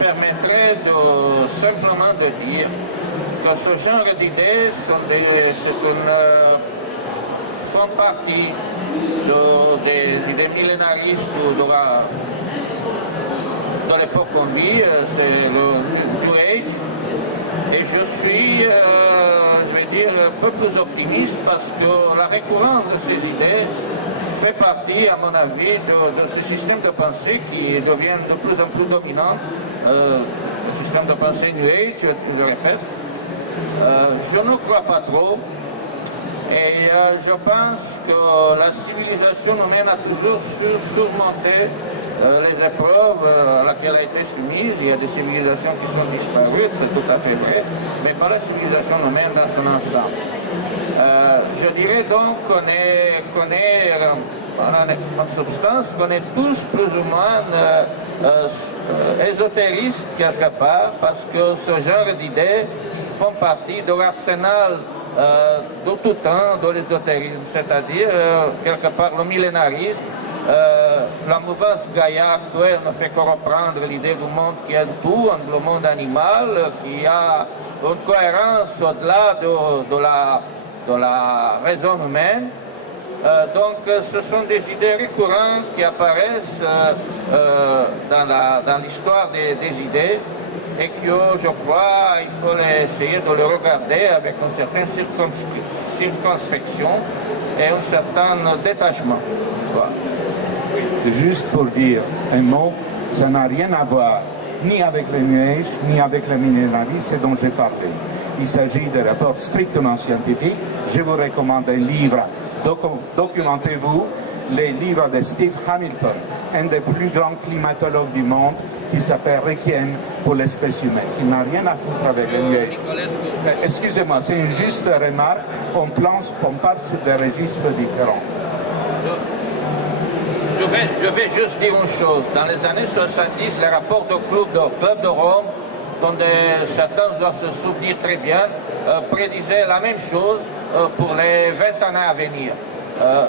permettrait simplement de dire que ce genre d'idées font partie des idées millénaristes de l'époque qu'on vit, c'est le New Age. Et je suis, un peu plus optimiste parce que la récurrence de ces idées fait partie, à mon avis, de ce système de pensée qui devient de plus en plus dominant, le système de pensée New Age, je répète. Je ne crois pas trop et je pense que la civilisation humaine a toujours su surmonter les épreuves à laquelle elle a été soumise. Il y a des civilisations qui sont disparues, c'est tout à fait vrai, mais pas la civilisation humaine dans son ensemble. Je dirais donc qu'on est en substance, qu'on est tous plus ou moins ésotéristes quelque part, parce que ce genre d'idées font partie de l'arsenal de tout temps de l'ésotérisme, c'est-à-dire quelque part le millénarisme. La mouvance Gaïa actuelle ne fait que reprendre l'idée du monde qui est tout, le monde animal, qui a une cohérence au-delà de la raison humaine. Donc ce sont des idées récurrentes qui apparaissent dans l'histoire des idées et que je crois il faut essayer de le regarder avec une certaine circonspection et un certain détachement. Voilà. Juste pour dire un mot, ça n'a rien à voir ni avec les nuages, ni avec les millénaristes dont j'ai parlé. Il s'agit de rapports strictement scientifiques. Je vous recommande un livre, documentez-vous, les livres de Steve Hamilton, un des plus grands climatologues du monde, qui s'appelle Requiem pour l'espèce humaine. Il n'a rien à foutre avec les nuages. Excusez-moi, c'est une juste remarque. On parle sur des registres différents. Je vais juste dire une chose. Dans les années 70, les rapports du Club de Rome, dont certains doivent se souvenir très bien, prédisaient la même chose pour les 20 années à venir.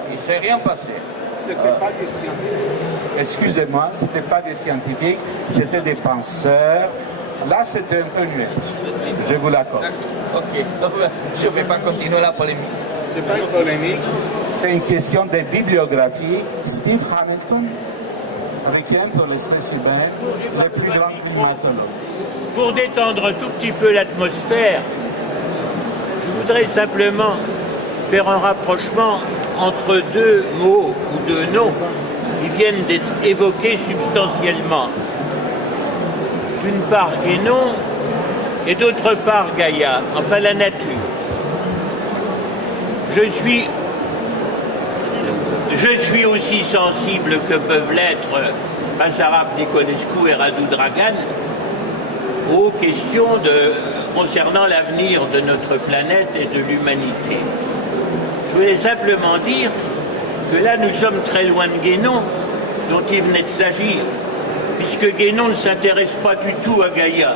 Il ne s'est rien passé. C'était pas des scientifiques. Excusez-moi, ce n'était pas des scientifiques, c'était des penseurs. Là, c'était un peu nuage. Je vous l'accorde. Ok, je ne vais pas continuer la polémique. C'est pas une polémique, c'est une question de bibliographie. Steve Hamilton, Requiem pour l'espèce humaine, le plus grand climatologue. Pour détendre un tout petit peu l'atmosphère, je voudrais simplement faire un rapprochement entre deux mots ou deux noms qui viennent d'être évoqués substantiellement. D'une part Guénon et d'autre part Gaïa, enfin la nature. Je suis aussi sensible que peuvent l'être Basarab Nicolescu et Radu Dragan aux questions concernant l'avenir de notre planète et de l'humanité. Je voulais simplement dire que là nous sommes très loin de Guénon, dont il venait de s'agir, puisque Guénon ne s'intéresse pas du tout à Gaïa,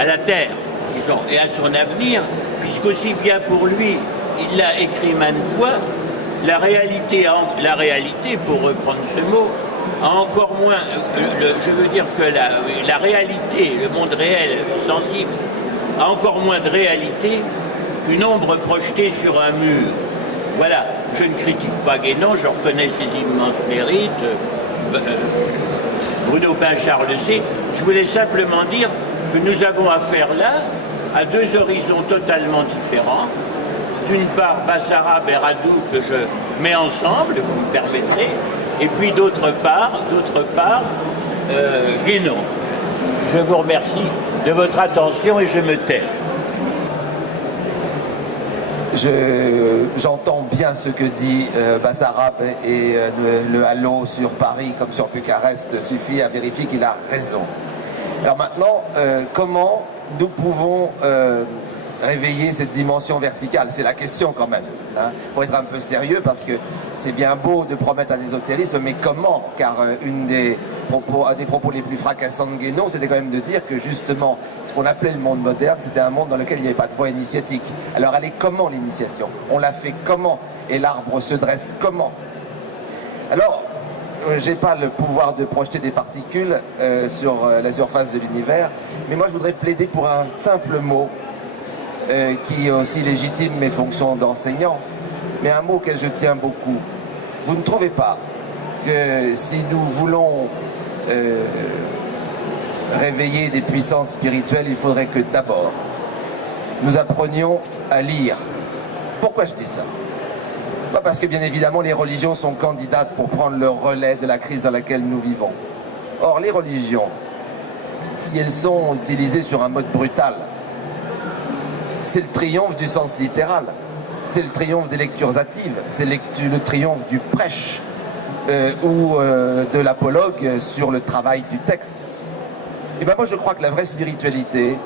à la Terre, disons, et à son avenir, puisqu'aussi bien pour lui, il l'a écrit maintes fois, la réalité, pour reprendre ce mot, a encore moins, je veux dire que la réalité, le monde réel, sensible, a encore moins de réalité qu'une ombre projetée sur un mur. Voilà, je ne critique pas Guénon, je reconnais ses immenses mérites, Bruno Pinchard le sait. Je voulais simplement dire que nous avons affaire là à deux horizons totalement différents. D'une part, Basarab et Radu, que je mets ensemble, vous me permettrez, et puis d'autre part, Guénon. Je vous remercie de votre attention et je me tais. J'entends bien ce que dit Basarab et le halo sur Paris comme sur Bucarest suffit à vérifier qu'il a raison. Alors maintenant, comment nous pouvons réveiller cette dimension verticale? C'est la question quand même. Hein. Faut être un peu sérieux parce que c'est bien beau de promettre un ésotérisme, mais comment? Car un des propos les plus fracassants de Guénon, c'était quand même de dire que justement, ce qu'on appelait le monde moderne, c'était un monde dans lequel il n'y avait pas de voie initiatique. Alors elle est comment l'initiation? On l'a fait comment? Et l'arbre se dresse comment? Alors, j'ai pas le pouvoir de projeter des particules sur la surface de l'univers, mais moi je voudrais plaider pour un simple mot qui aussi légitime mes fonctions d'enseignant, mais un mot auquel je tiens beaucoup. Vous ne trouvez pas que si nous voulons réveiller des puissances spirituelles, il faudrait que d'abord nous apprenions à lire? Pourquoi je dis ça? Pas parce que bien évidemment les religions sont candidates pour prendre le relais de la crise dans laquelle nous vivons. Or les religions, si elles sont utilisées sur un mode brutal, c'est le triomphe du sens littéral, c'est le triomphe des lectures hâtives, c'est le triomphe du prêche ou de l'apologue sur le travail du texte. Et bien moi je crois que la vraie spiritualité,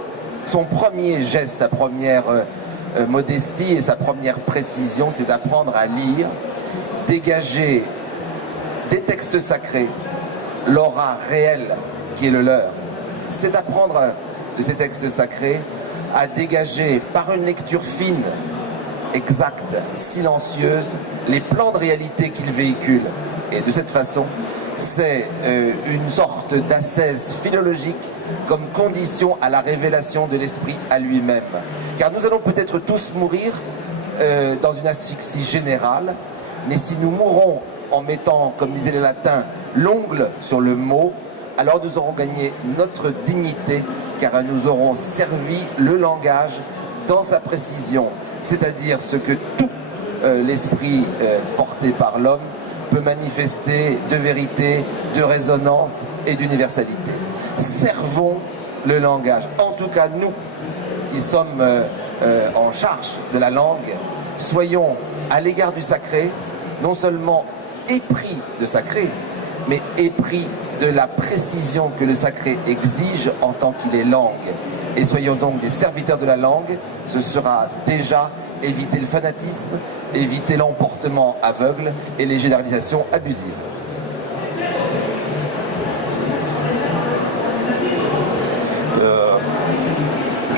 son premier geste, sa première modestie et sa première précision, c'est d'apprendre à lire, dégager des textes sacrés, l'aura réelle qui est le leur. C'est d'apprendre de ces textes sacrés à dégager par une lecture fine, exacte, silencieuse, les plans de réalité qu'ils véhiculent. Et de cette façon, c'est une sorte d'ascèse philologique comme condition à la révélation de l'esprit à lui-même. Car nous allons peut-être tous mourir dans une asphyxie générale, mais si nous mourons en mettant, comme disaient les latins, l'ongle sur le mot, alors nous aurons gagné notre dignité, car nous aurons servi le langage dans sa précision, c'est-à-dire ce que tout l'esprit porté par l'homme peut manifester de vérité, de résonance et d'universalité. Servons le langage. En tout cas, nous qui sommes en charge de la langue, soyons à l'égard du sacré, non seulement épris de sacré, mais épris de la précision que le sacré exige en tant qu'il est langue. Et soyons donc des serviteurs de la langue, ce sera déjà éviter le fanatisme, éviter l'emportement aveugle et les généralisations abusives.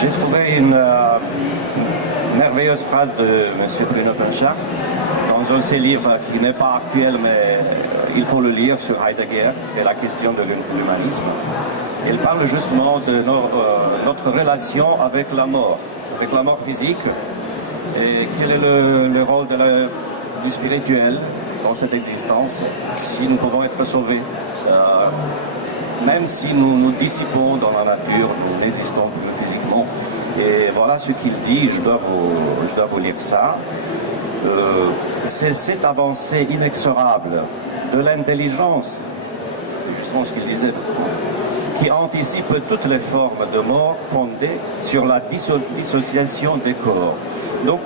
J'ai trouvé une merveilleuse phrase de M. Bruno Pinchard dans un de ses livres qui n'est pas actuel, mais il faut le lire, sur Heidegger et la question de l'humanisme. Il parle justement de notre relation avec la mort physique, et quel est le rôle du spirituel dans cette existence, si nous pouvons être sauvés. Même si nous nous dissipons dans la nature, nous n'existons plus physiquement. Et voilà ce qu'il dit, je dois vous lire ça. C'est cette avancée inexorable de l'intelligence, c'est justement ce qu'il disait, qui anticipe toutes les formes de mort fondées sur la dissociation des corps. Donc,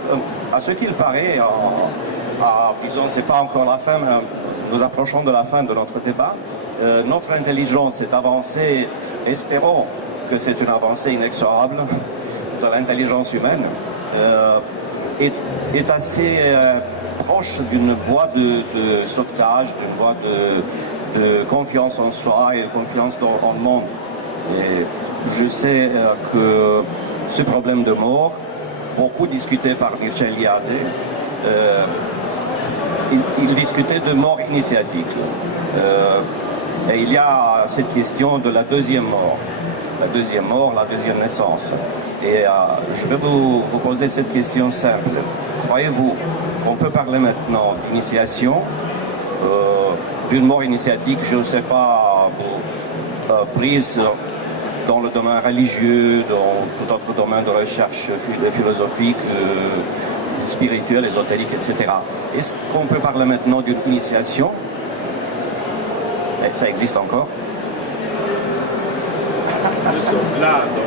à ce qu'il paraît, disons, c'est pas encore la fin, mais nous approchons de la fin de notre débat. Notre intelligence est avancée, espérons que c'est une avancée inexorable de l'intelligence humaine, est assez proche d'une voie de sauvetage, d'une voie de confiance en soi et de confiance en le monde. Et je sais que ce problème de mort, beaucoup discuté par Mircea Eliade, il discutait de mort initiatique. Et il y a cette question de la deuxième mort, la deuxième naissance. Et je vais vous poser cette question simple. Croyez-vous qu'on peut parler maintenant d'initiation, d'une mort initiatique, je ne sais pas, prise dans le domaine religieux, dans tout autre domaine de recherche philosophique, spirituelle, ésotérique, etc. Est-ce qu'on peut parler maintenant d'une initiation? Et ça existe encore? Nous sommes là, donc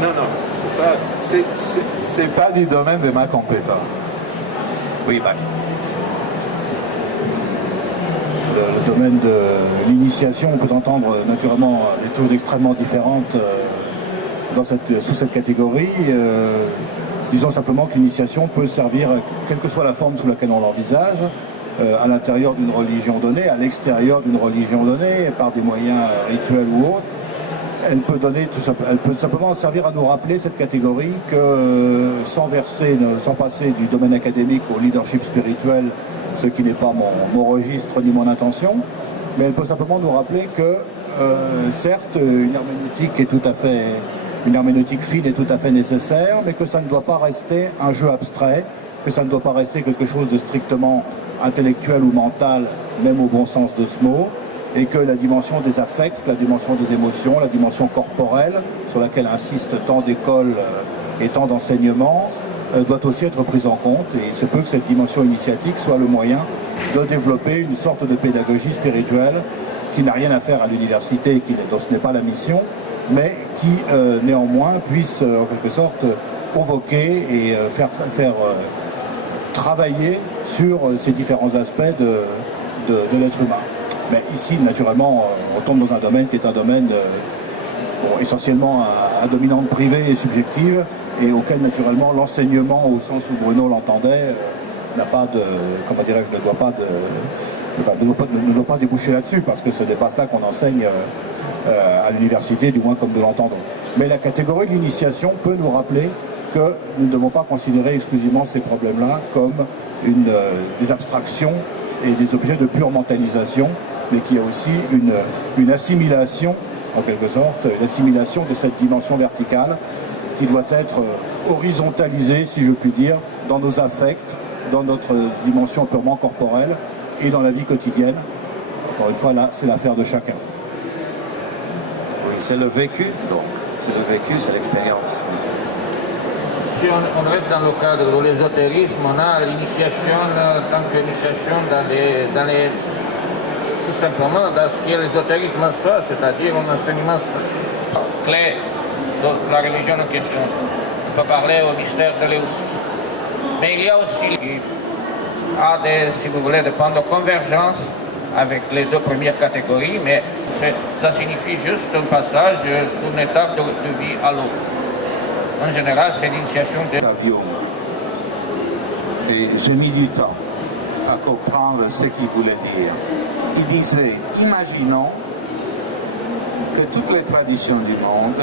non, c'est pas du domaine de ma compétence. Oui, bah. Le domaine de l'initiation, on peut entendre naturellement des choses extrêmement différentes sous cette catégorie. Disons simplement que l'initiation peut servir, quelle que soit la forme sous laquelle on l'envisage, à l'intérieur d'une religion donnée, à l'extérieur d'une religion donnée, par des moyens rituels ou autres. Elle peut simplement servir à nous rappeler cette catégorie que sans passer du domaine académique au leadership spirituel ce qui n'est pas mon registre ni mon intention, mais elle peut simplement nous rappeler que, certes, une herméneutique fine est tout à fait nécessaire, mais que ça ne doit pas rester un jeu abstrait, que ça ne doit pas rester quelque chose de strictement intellectuel ou mental, même au bon sens de ce mot, et que la dimension des affects, la dimension des émotions, la dimension corporelle, sur laquelle insistent tant d'écoles et tant d'enseignements, doit aussi être prise en compte, et il se peut que cette dimension initiatique soit le moyen de développer une sorte de pédagogie spirituelle qui n'a rien à faire à l'université, dont ce n'est pas la mission, mais qui néanmoins puisse en quelque sorte convoquer et faire travailler sur ces différents aspects de l'être humain. Mais ici, naturellement, on tombe dans un domaine qui est un domaine essentiellement à dominante privée et subjective, et auquel naturellement l'enseignement, au sens où Bruno l'entendait, n'a pas de, comment dirais-je, ne doit pas déboucher là-dessus, parce que ce n'est pas cela qu'on enseigne à l'université, du moins comme nous l'entendons. Mais la catégorie de l'initiation peut nous rappeler que nous ne devons pas considérer exclusivement ces problèmes-là comme des abstractions et des objets de pure mentalisation, mais qu'il y a aussi une assimilation, en quelque sorte, une assimilation de cette dimension verticale qui doit être horizontalisée, si je puis dire, dans nos affects, dans notre dimension purement corporelle et dans la vie quotidienne. Encore une fois, là, c'est l'affaire de chacun. Oui, c'est le vécu, donc. C'est le vécu, c'est l'expérience. Si on reste dans le cadre de l'ésotérisme, on a l'initiation, tant qu'initiation tout simplement dans ce qui est l'ésotérisme en soi, c'est-à-dire un enseignement clé de la religion en question. On peut parler au mystère de l'Eusis. Mais il y a aussi si vous voulez, des points de convergence avec les deux premières catégories, mais ça signifie juste un passage d'une étape de vie à l'autre. En général, c'est l'initiation de... Et j'ai mis du temps à comprendre ce qu'il voulait dire. Il disait, imaginons que toutes les traditions du monde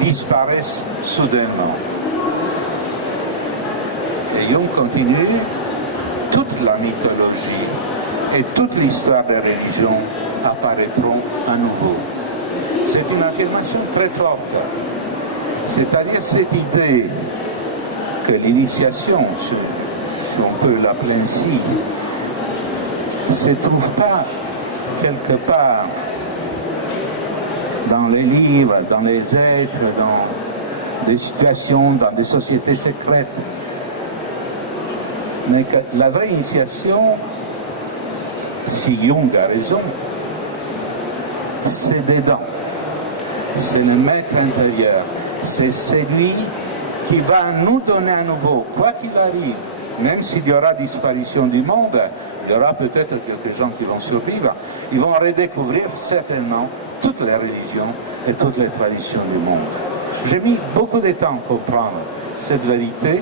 disparaissent soudainement. Et Jung continue, toute la mythologie et toute l'histoire des religions apparaîtront à nouveau. C'est une affirmation très forte. C'est-à-dire cette idée que l'initiation, si on peut l'appeler ainsi, ne se trouve pas quelque part dans les livres, dans les êtres, dans des situations, dans des sociétés secrètes. Mais que la vraie initiation, si Jung a raison, c'est dedans. C'est le maître intérieur. C'est celui qui va nous donner à nouveau, quoi qu'il arrive, même s'il y aura disparition du monde, il y aura peut-être quelques gens qui vont survivre, ils vont redécouvrir certainement toutes les religions et toutes les traditions du monde. J'ai mis beaucoup de temps à comprendre cette vérité,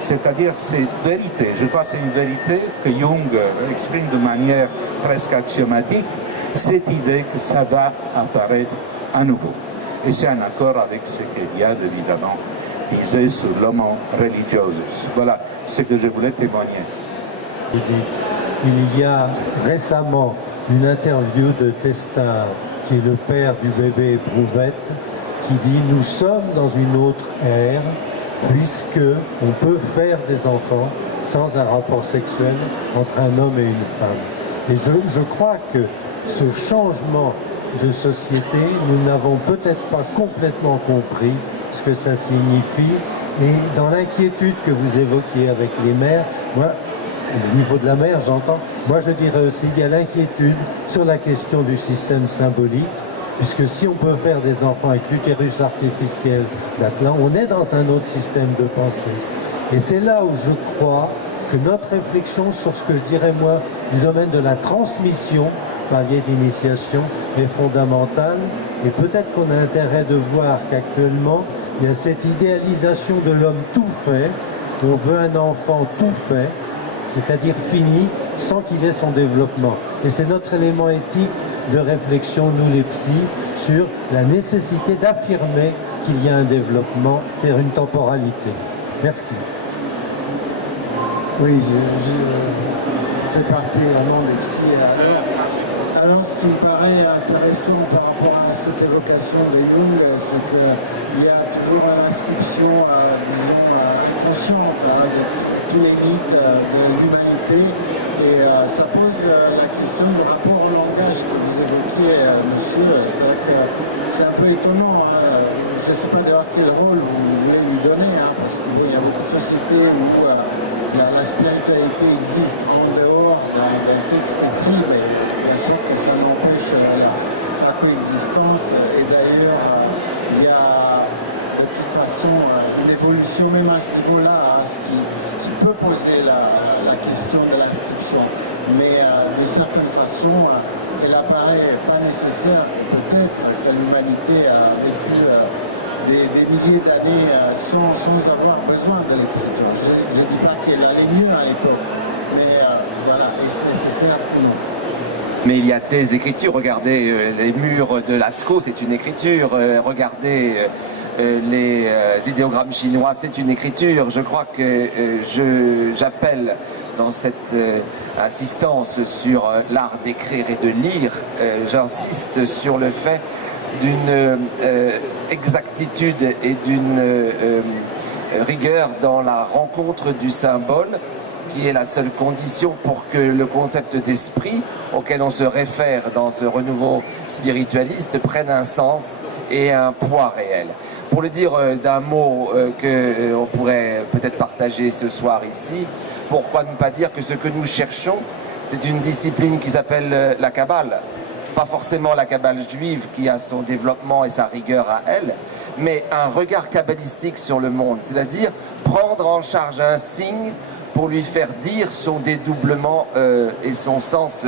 c'est-à-dire cette vérité, je crois que c'est une vérité que Jung exprime de manière presque axiomatique, cette idée que ça va apparaître à nouveau. Et c'est en accord avec ce que Diade, évidemment, disait sur l'homo religiosus. Voilà ce que je voulais témoigner. Il y a récemment une interview de Testard, qui est le père du bébé Brouvette, qui dit « Nous sommes dans une autre ère, puisque on peut faire des enfants sans un rapport sexuel entre un homme et une femme. » Et je crois que ce changement de société, nous n'avons peut-être pas complètement compris ce que ça signifie. Et dans l'inquiétude que vous évoquiez avec les mères, moi, au niveau de la mère, j'entends, moi je dirais aussi qu'il y a l'inquiétude sur la question du système symbolique, puisque si on peut faire des enfants avec l'utérus artificiel d'Atlan, on est dans un autre système de pensée. Et c'est là où je crois que notre réflexion sur ce que je dirais moi du domaine de la transmission par biais d'initiation est fondamentale, et peut-être qu'on a intérêt de voir qu'actuellement il y a cette idéalisation de l'homme tout fait, on veut un enfant tout fait, c'est-à-dire fini, sans qu'il ait son développement. Et c'est notre élément éthique de réflexion, nous les psys, sur la nécessité d'affirmer qu'il y a un développement, c'est-à-dire une temporalité. Merci. Oui, je fais partie vraiment ici. Alors, ce qui me paraît intéressant par rapport à cette évocation de Jung, c'est qu'il y a toujours une inscription, disons, consciente de tous les mythes de l'humanité. Et ça pose la question du rapport au langage que vous évoquiez, monsieur. C'est vrai que c'est un peu étonnant. Je ne sais pas d'ailleurs quel rôle vous voulez lui donner, parce qu'il y a beaucoup de sociétés où la spiritualité existe en dehors d'un texte écrit, mais bien sûr que ça n'empêche la coexistence. Et d'ailleurs, il y a de toute façon une évolution même à ce niveau-là, ce qui peut poser la question de l'inscription. Mais d'une certaine façon, il apparaît pas nécessaire, peut-être, que l'humanité a vécu des milliers d'années sans avoir besoin de l'écriture. Je ne dis pas qu'elle allait mieux à l'époque, mais voilà, est-ce nécessaire ou non? Mais il y a des écritures, regardez les murs de Lascaux, c'est une écriture, regardez les idéogrammes chinois, c'est une écriture. Je crois que j'appelle dans cette insistance sur l'art d'écrire et de lire, j'insiste sur le fait d'une exactitude et d'une rigueur dans la rencontre du symbole, qui est la seule condition pour que le concept d'esprit auquel on se réfère dans ce renouveau spiritualiste prenne un sens et un poids réel. Pour le dire d'un mot qu'on pourrait peut-être partager ce soir ici, pourquoi ne pas dire que ce que nous cherchons, c'est une discipline qui s'appelle la Kabbale. Pas forcément la Kabbale juive qui a son développement et sa rigueur à elle, mais un regard kabbalistique sur le monde, c'est-à-dire prendre en charge un signe pour lui faire dire son dédoublement et son sens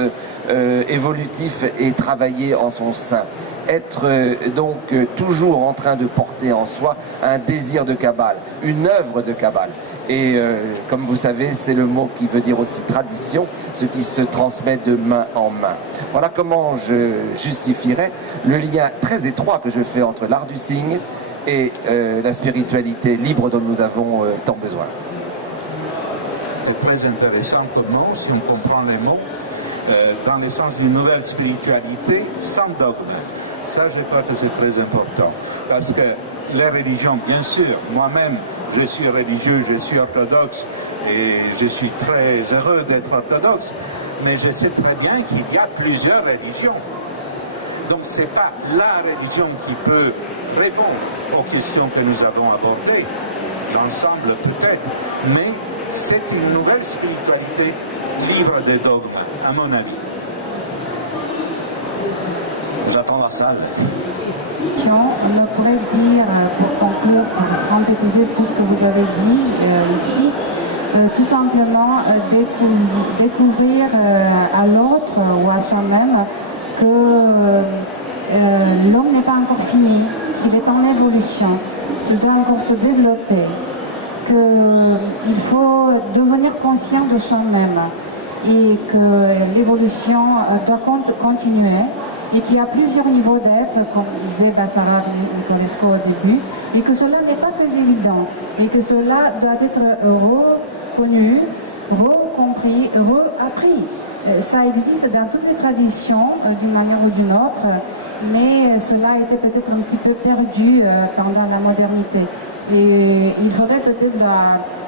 évolutif et travailler en son sein. Être donc toujours en train de porter en soi un désir de Kabbale, une œuvre de Kabbale. Et comme vous savez, c'est le mot qui veut dire aussi tradition, ce qui se transmet de main en main. Voilà comment je justifierais le lien très étroit que je fais entre l'art du signe et la spiritualité libre dont nous avons tant besoin. C'est très intéressant comme mot, si on comprend les mots, dans le sens d'une nouvelle spiritualité sans dogme. Ça, je crois que c'est très important. Parce que les religions, bien sûr, moi-même, je suis religieux, je suis orthodoxe, et je suis très heureux d'être orthodoxe, mais je sais très bien qu'il y a plusieurs religions. Donc, ce n'est pas la religion qui peut répondre aux questions que nous avons abordées, l'ensemble peut-être, mais c'est une nouvelle spiritualité libre des dogmes, à mon avis. J'attends la salle. On pourrait dire, pour conclure, pour synthétiser tout ce que vous avez dit ici, tout simplement découvrir à l'autre ou à soi-même que l'homme n'est pas encore fini, qu'il est en évolution, qu'il doit encore se développer, qu'il faut devenir conscient de soi-même et que l'évolution doit continuer et qu'il y a plusieurs niveaux d'être, comme disait Bessarab Nicolescu au début, et que cela n'est pas très évident et que cela doit être reconnu, recompris, reappris. Ça existe dans toutes les traditions d'une manière ou d'une autre, mais cela a été peut-être un petit peu perdu pendant la modernité. Et il faudrait peut-être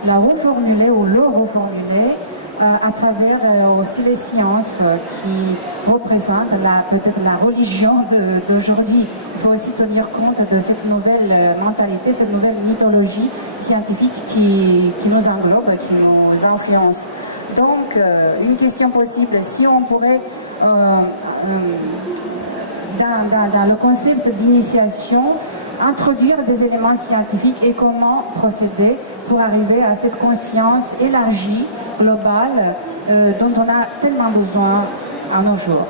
la reformuler ou le reformuler à travers aussi les sciences qui représentent peut-être la religion d'aujourd'hui. Il faut aussi tenir compte de cette nouvelle mentalité, cette nouvelle mythologie scientifique qui nous englobe, qui nous influence. Donc, une question possible, si on pourrait, dans le concept d'initiation, introduire des éléments scientifiques et comment procéder pour arriver à cette conscience élargie, globale, dont on a tellement besoin à nos jours.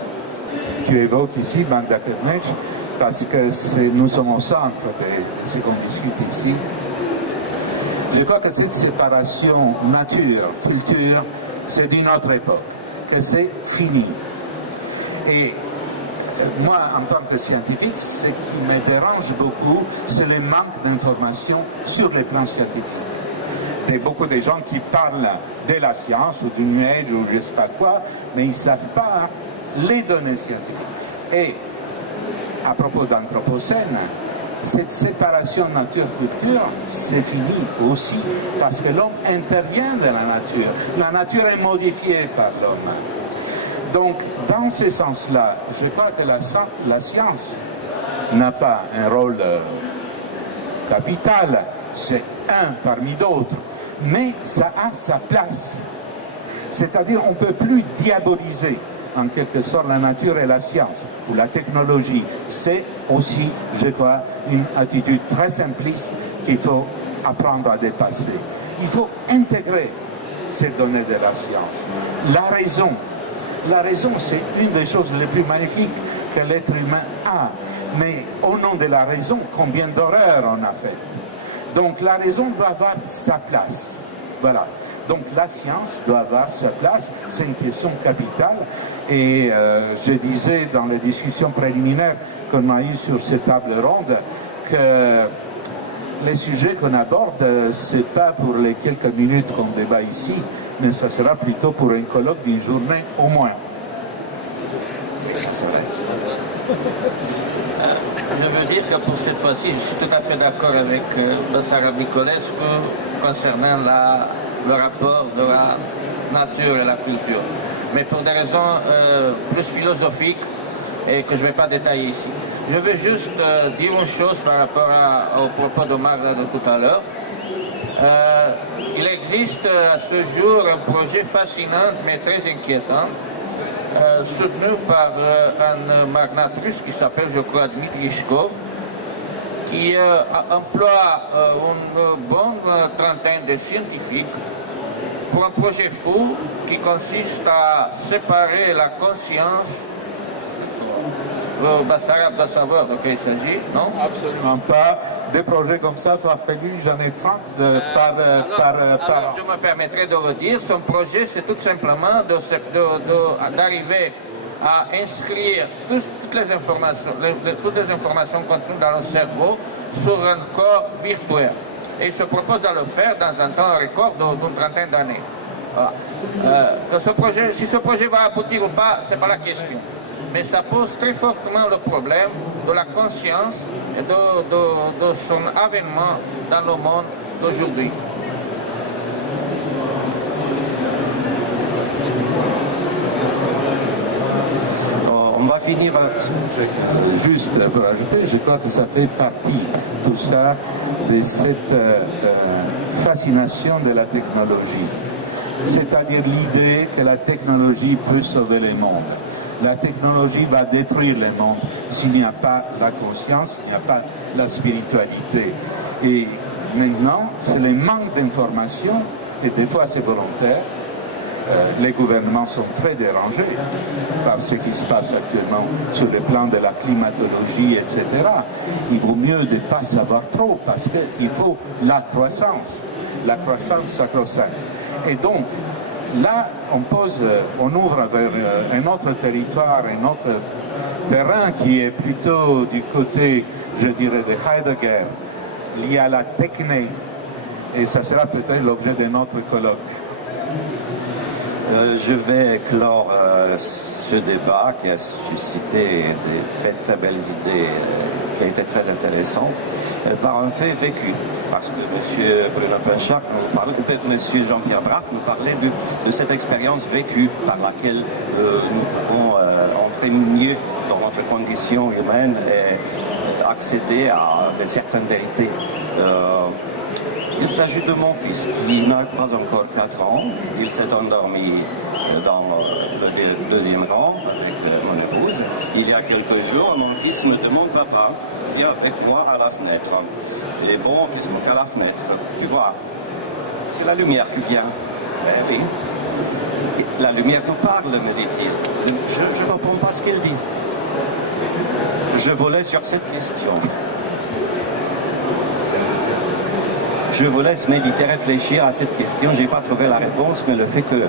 Tu évoques ici Magda Kernech parce que nous sommes au centre de ce qu'on discute ici. Je crois que cette séparation nature-culture, c'est d'une autre époque, que c'est fini. Et moi, en tant que scientifique, ce qui me dérange beaucoup, c'est le manque d'informations sur les plans scientifiques. beaucoup de gens qui parlent de la science ou du New Age ou je ne sais pas quoi, mais ils ne savent pas les données scientifiques. Et à propos d'Anthropocène, cette séparation nature-culture, c'est fini aussi, parce que l'homme intervient dans la nature. La nature est modifiée par l'homme. Donc, dans ce sens-là, je crois que la science n'a pas un rôle capital, c'est un parmi d'autres, mais ça a sa place. C'est-à-dire on ne peut plus diaboliser en quelque sorte la nature et la science, ou la technologie. C'est aussi, je crois, une attitude très simpliste qu'il faut apprendre à dépasser. Il faut intégrer ces données de la science. La raison, c'est une des choses les plus magnifiques que l'être humain a. Mais au nom de la raison, combien d'horreurs on a fait. Donc la raison doit avoir sa place. Voilà. Donc la science doit avoir sa place, c'est une question capitale. Et je disais dans les discussions préliminaires qu'on a eues sur cette table ronde que les sujets qu'on aborde, c'est pas pour les quelques minutes qu'on débat ici, mais ça sera plutôt pour un colloque d'une journée au moins. Je veux dire que pour cette fois-ci, je suis tout à fait d'accord avec Basarab Nicolescu concernant le rapport de la nature et la culture. Mais pour des raisons plus philosophiques et que je ne vais pas détailler ici. Je veux juste dire une chose par rapport au propos de Magda de tout à l'heure. Il existe à ce jour un projet fascinant mais très inquiétant soutenu par un magnate russe qui s'appelle, je crois, Dmitri Shkov, qui emploie une bonne trentaine de scientifiques pour un projet fou qui consiste à séparer la conscience. Basarab doit savoir de quoi il s'agit, non? Absolument pas. Des projets comme ça, ça a fallu, j'en ai 30 par an. Je me permettrai de le dire, son projet c'est tout simplement d'arriver à inscrire toutes les informations contenues dans le cerveau sur un corps virtuel. Et il se propose de le faire dans un temps record d'une trentaine d'années. Voilà. Si ce projet va aboutir ou pas, ce n'est pas la question. Mais ça pose très fortement le problème de la conscience et de son avènement dans le monde d'aujourd'hui. On va finir. Juste pour ajouter, je crois que ça fait partie, tout ça, de cette fascination de la technologie. C'est-à-dire l'idée que la technologie peut sauver le monde. La technologie va détruire le monde s'il n'y a pas la conscience, s'il n'y a pas la spiritualité. Et maintenant, c'est le manque d'informations, et des fois c'est volontaire. Les gouvernements sont très dérangés par ce qui se passe actuellement sur le plan de la climatologie, etc. Il vaut mieux de ne pas savoir trop, parce qu'il faut la croissance sacro-sainte. Et donc, là, on ouvre vers un autre territoire, un autre terrain qui est plutôt du côté, je dirais, de Heidegger, lié à la techné, et ça sera peut-être l'objet d'un autre colloque. Je vais clore ce débat qui a suscité des très très belles idées, qui a été très intéressant, par un fait vécu. Parce que M. Bruno Pinchard nous parlait, ou peut-être M. Jean-Pierre Braque nous parlait de cette expérience vécue par laquelle nous pouvons entrer mieux dans notre condition humaine et accéder à de certaines vérités. Il s'agit de mon fils qui n'a pas encore 4 ans. Il s'est endormi dans le deuxième rang avec mon épouse. Il y a quelques jours, mon fils me demande: papa, viens avec moi à la fenêtre. Et bon, je monte à la fenêtre. Tu vois, c'est la lumière qui vient. Ben oui. La lumière nous parle, me dit-il. Je ne comprends pas ce qu'il dit. Je volais sur cette question. Je vous laisse méditer, réfléchir à cette question. Je n'ai pas trouvé la réponse, mais le fait qu'il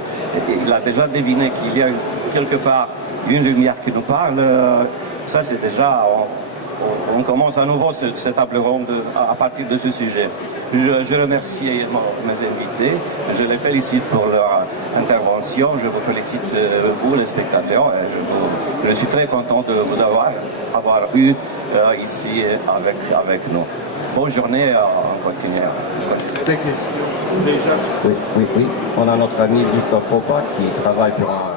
a déjà deviné qu'il y a quelque part une lumière qui nous parle, ça c'est déjà on commence à nouveau cette table ronde à partir de ce sujet. Je remercie également mes invités, je les félicite pour leur intervention, je vous félicite vous les spectateurs, et je suis très content de vous avoir eu ici avec nous. Bonne journée, on continue. Des questions déjà? Oui. On a notre ami Victor Popa qui travaille pour un